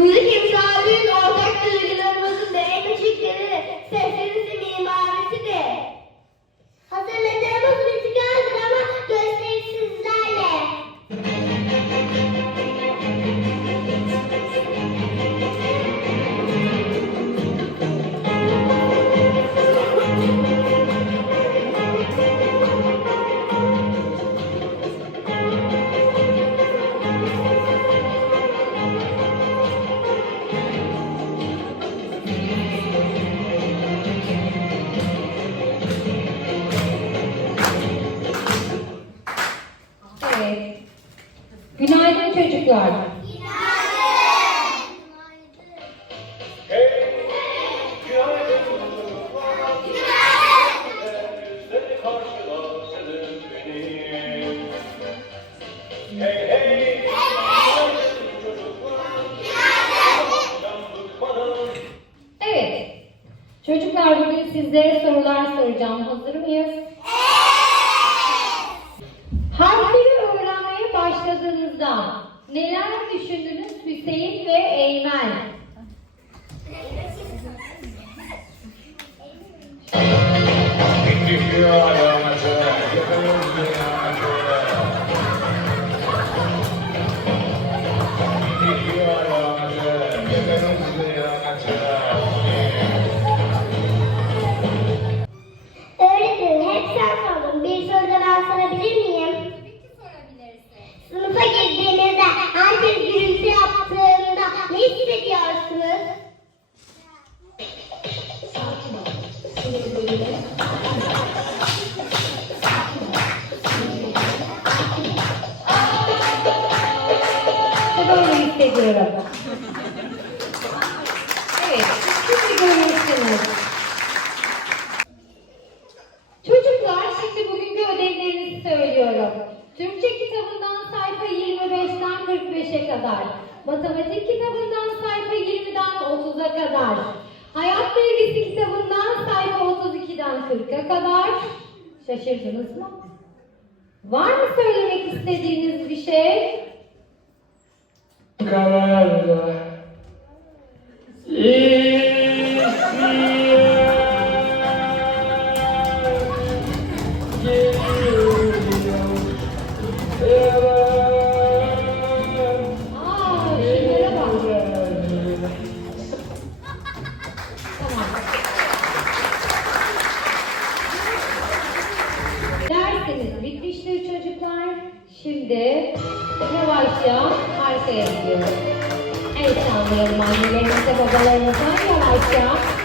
Will you Evet. Günaydın çocuklar. Evet. Çocuklar bugün sizlere sorular soracağım. Hazır mıyız? Öğretmenim hep sen. Bir soru da miyim? Sınıfa girdiğinizde herkes gürültü yaptığında ne hissediyorsunuz? İşte hissediyorum. Evet, şimdi görürsünüz. Çocuklar, şimdi bugünkü ödevlerinizi söylüyorum. Türkçe kitabından sayfa 25'ten 45'e kadar. Matematik kitabından sayfa 20'den 30'a kadar. Hayat bilgisi kitabından sayfa 32'den 40'a kadar. Şaşırdınız mı? Var mı söylemek istediğiniz bir şey? Nicaragua. Dersiniz bitmiştir çocuklar. Şimdi yavaşça arkaya gidiyoruz. El sallayalım annelerimize, babalarımıza yavaşça.